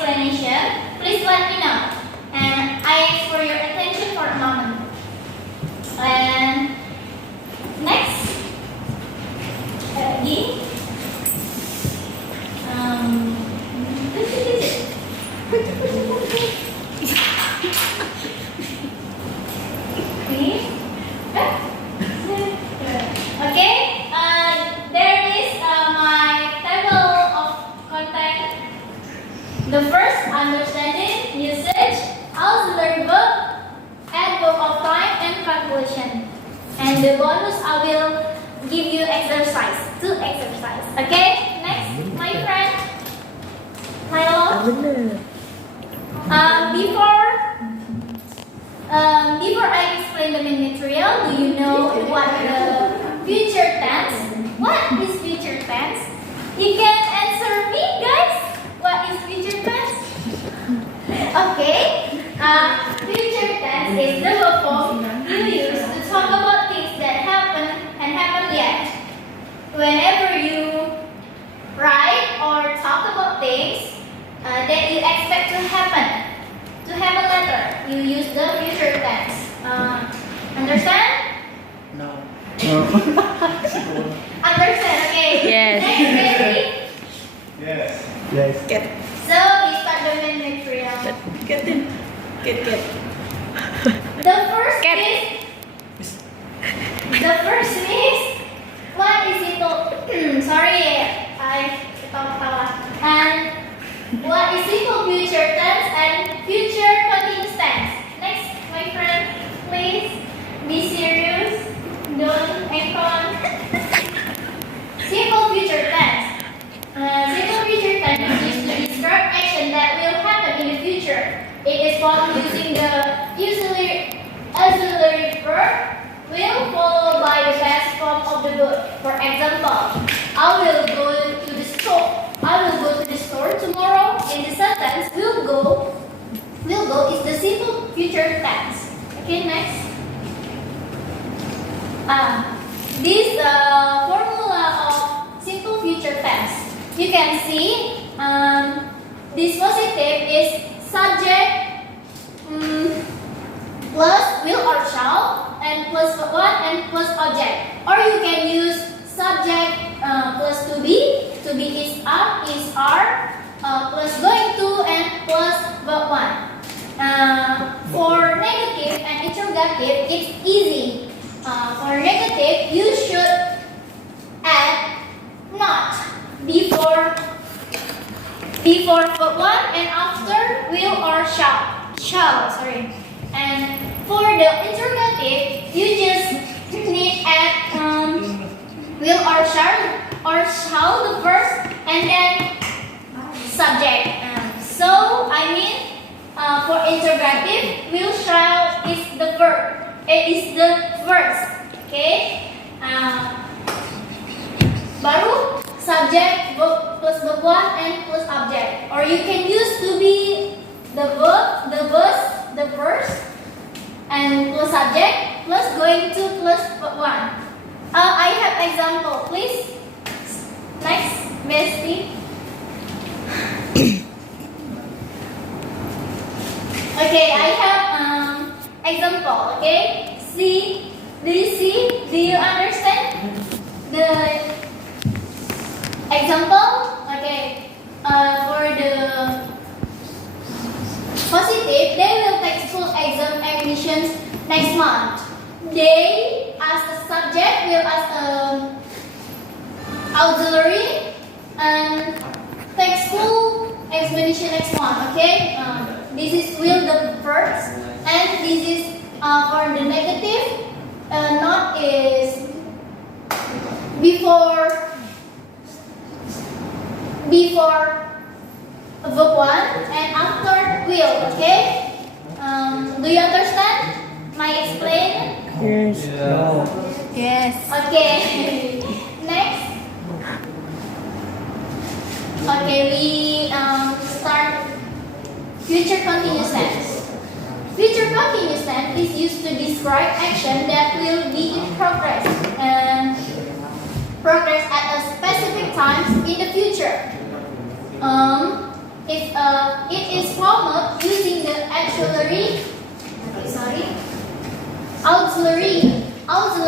explanation, please let me know. And I ask for your attention for a moment. And next, G. Okay, there is my table of content. The first, understanding, usage, auxiliary verb, add verb of time, and conclusion. And the bonus, I will give you exercise, 2 exercise. Okay, next, my friend, Milo. Before I explain the main material, do you know what the future tense? What is future tense? You can answer me, guys. What is future tense? Okay. Future tense is the verb form you use to talk about things that happen and happen yet. Whenever you write or talk about things that you expect to happen, to happen later, you use the future tense. Understand? No. Understand? Okay. Yes. Next, ready? Yes. Yes. So we start the main material. Get in. Get. The first Get. is what is it? Sorry, I ketawa-ketawa. And what is simple future tense and future continuous tense? Next, my friend, please be serious. Don't icon. Simple future tense. Simple future tense is used to describe action that will happen in the future. It is formed using the auxiliary verb will followed by the past form of the verb. For example, I will go to the store. I will go to the store tomorrow. In the sentence, will go is the simple future tense. Okay, next. This formula of simple future tense. You can see this positive is subject plus will or shall and plus what and plus object. Or you can use subject plus to be. To be is are, plus going to and plus verb 1. For negative and interrogative, it's easy. For negative, you should add not before verb 1 and after will or shall. Sorry. And for the interrogative, you just need add will or shall the first and then subject. So I mean for interrogative, will shall is the verb. It is the first. Okay. Baru subject verb plus verb 1 and plus object. Or you can use to be the verb, the first and plus subject plus going to plus verb 1. I have example, please. Next, Bestie. Okay, I have example. Okay, see. Do you see? Do you understand the example? Okay. For the positive, they will take full exam admissions next month. They as a subject will as auxiliary and take full examination next month. Okay, this is will the first, and this is for the negative. Not is before verb 1 and after will. Okay, do you understand my explain? Yes. No. Yes. Okay. Next. Okay, we start future continuous tense. Future continuous tense is used to describe action that will be in progress at a specific time in the future. It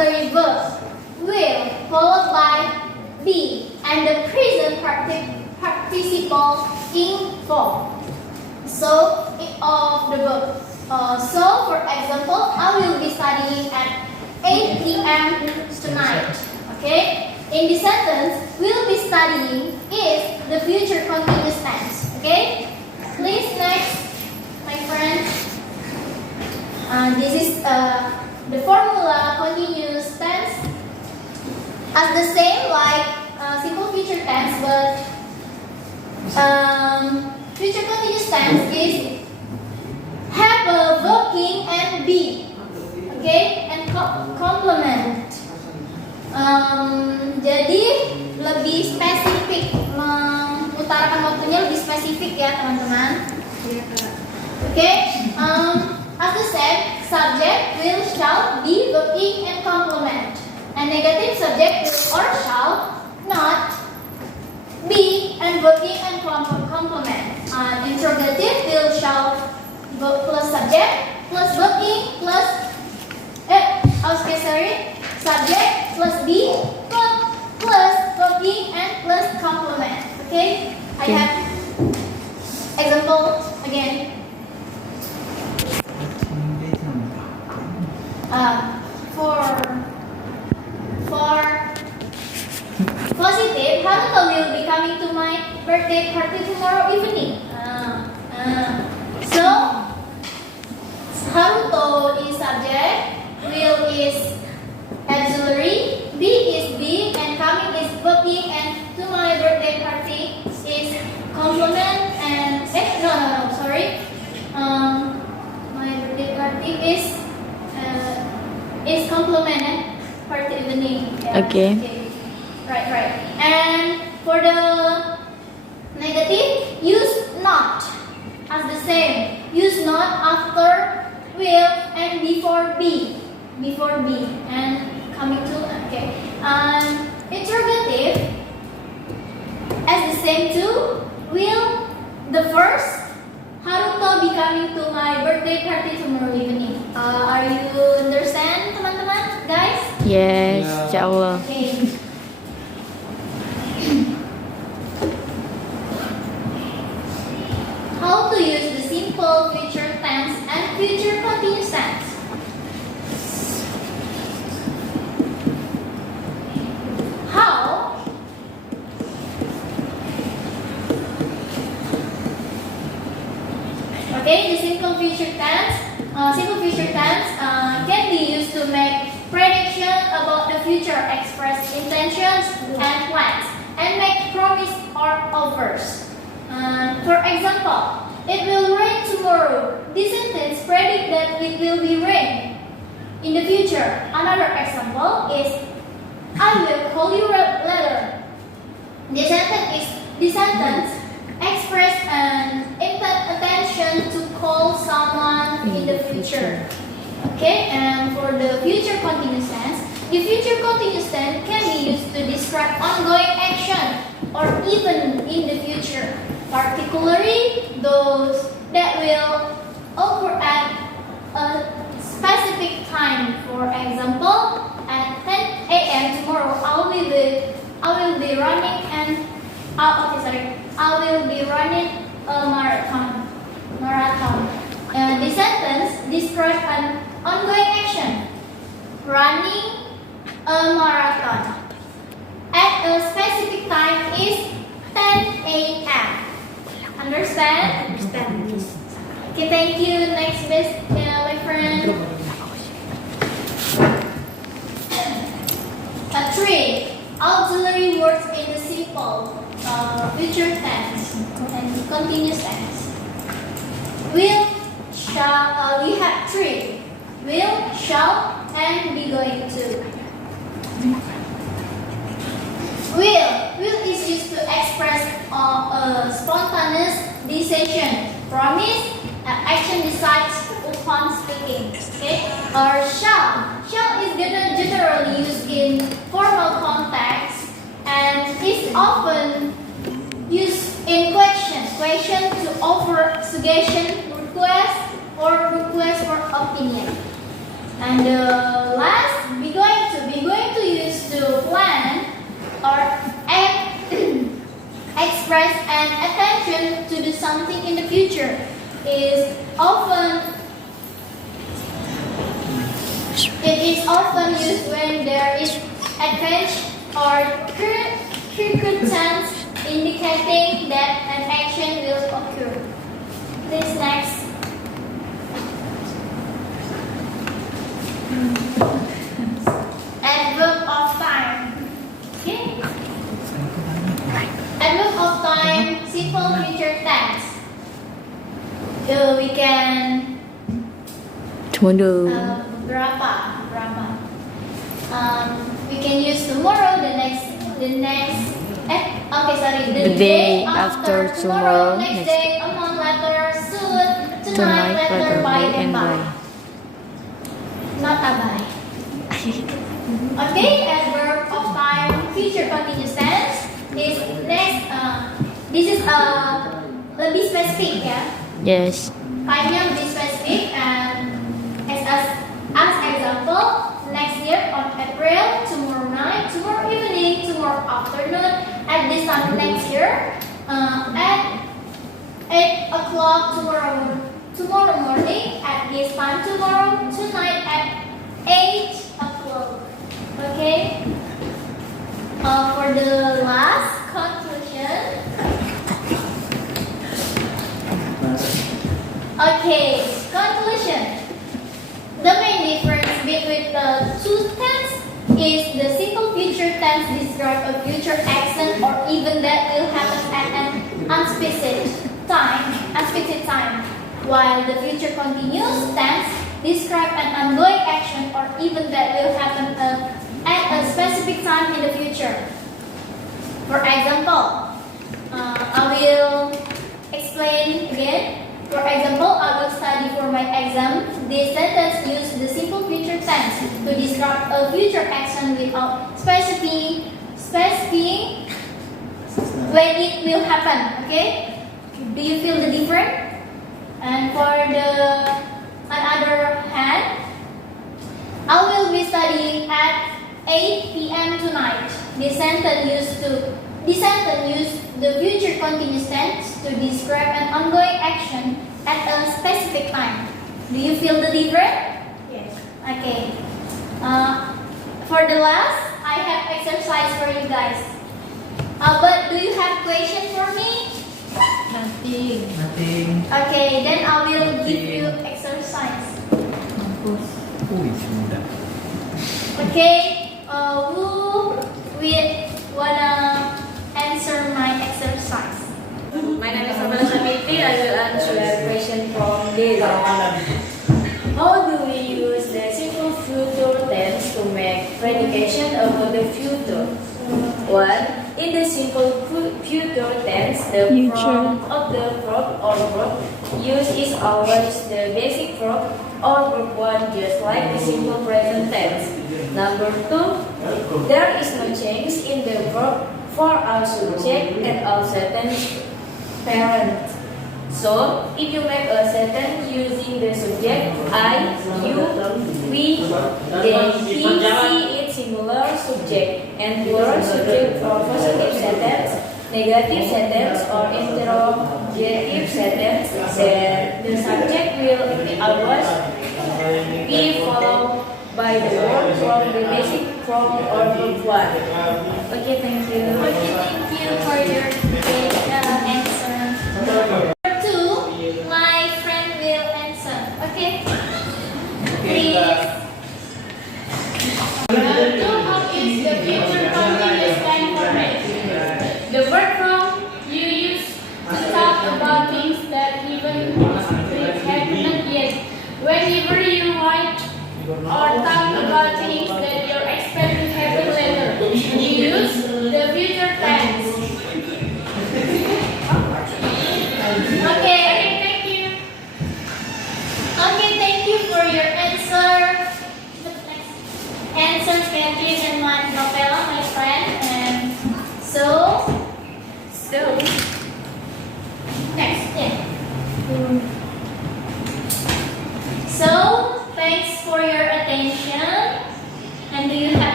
auxiliary verb will followed by be and the present participle in form. So of the verb. So for example, I will be studying at 8 p.m. tonight. Okay? In this sentence, will be studying is the future continuous tense. Okay? Please next, my friends. This is the formula continuous tense. As the same like simple future tense, but future continuous tense is have a working and be, okay, and complement. Jadi lebih spesifik, mengutarakan waktunya lebih spesifik ya teman-teman. Okay, as the same, subject will, shall, be, working, and complement. And negative subject will or shall not be and working and complement. Interrogative will, shall, plus subject plus working plus auxiliary subject plus be plus working and plus complement. Okay, I have example again. For positive, Haruto will be coming to my birthday party tomorrow evening. So Haruto is subject, will is auxiliary, be is be, and coming is working, and to my birthday party is complement and sorry. My birthday party is complement and party evening. Yeah, Okay. Right. And for the negative, use not as the same. Use not after will and before be. And coming to okay. Interrogative as the same too. Will the first Haruto be coming to my birthday party tomorrow evening? Are you understand, teman-teman, guys? Yes, Yeah. insyaallah. Okay. How to use the simple future tense and future continuous tense? How? Okay, the simple future tense. Can be used to make predictions about the future, express intentions and plans, and make promise or offers. For example, it will rain tomorrow. This sentence predicts that it will be rain in the future. Another example is, I will call you later. This sentence express an intention to call someone in the future. Okay, and for the future continuous tense, the future continuous tense can be used to describe ongoing action or even in the future, particularly those that will occur at a specific time. For example, at 10 a.m. tomorrow, I will be running a marathon. The sentence describes an ongoing action, running a marathon at a specific time is 10 a.m. Understand? Okay, thank you. Next, my friend. 3. Auxiliary words in the simple future tense and continuous tense. Will, shall, we have 3. Will, shall, and be going to. Will is used to express a spontaneous decision, promise, action decides upon speaking. Okay? Or shall is generally used in formal context and is often used in question to offer suggestion, request, or request for opinion. And the last we're going to use to plan or express an attention to do something in the future is often used when there is advantage or circumstance indicating that an action will occur. Please next. Adverb of time. Okay. Adverb of time, simple future tense. So we can Tomorrow. berapa. We can use tomorrow, the day after tomorrow, next day, a month later, soon, tonight, later, by and by. Not a by. Okay, adverb of time, future continuous tense is next. This is lebih spesifik ya. Yes. Time-nya lebih spesifik and as example, next year on April, tomorrow night, tomorrow evening, tomorrow afternoon, at this time next year, at 8 o'clock tomorrow morning, at this time tomorrow, tonight at 8 o'clock. Okay? For the last conclusion. Okay, conclusion. The main difference between the two tense is the simple future tense describes a future action or event that will happen at an unspecified time, while the future continuous tense describes an ongoing action or event that will happen at a specific time in the future. For example, I will explain again. For example, I will study for my exam. This sentence uses the simple future tense to describe a future action without specifying when it will happen. Okay? Do you feel the difference? And for the other hand, I will be studying at 8 p.m. tonight. This sentence uses the future continuous tense to describe an ongoing action at a specific time. Do you feel the difference? Yes. Okay. For the last, I have exercise for you guys. But do you have question for me? Nothing. Okay, then I will give you exercise. Uy, sudah. Okay, who will wanna answer my exercise? My name is Amala Samiti. I will answer a question from Dale. How do we use the simple future tense to make predication about the future? 1. In the simple future tense, the form of the verb or verb used is always the basic verb or verb 1, just like the simple present tense. Number 2. There is no change in the verb for our subject and our sentence parent. So, if you make a sentence using the subject I, you, we, they, he, she, it singular subject, and plural subject for positive sentence, negative sentence, or interrogative sentence, then the subject will always be followed by the word from the basic form or verb 1. Okay, thank you. Okay, thank you for your great answer. Number 2, my friend will answer. Okay? Please. Number 2, how is the future continuous time format? The verb form you use to talk about things that even haven't yet. Whenever you write or talk about things that you're expecting to happen later, you use the future tense. Okay, thank you. Okay, thank you for your answer. Answers, Beatrice and Novella, my friend. And so next, yeah. So, thanks for your attention.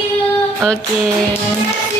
See you. Okay.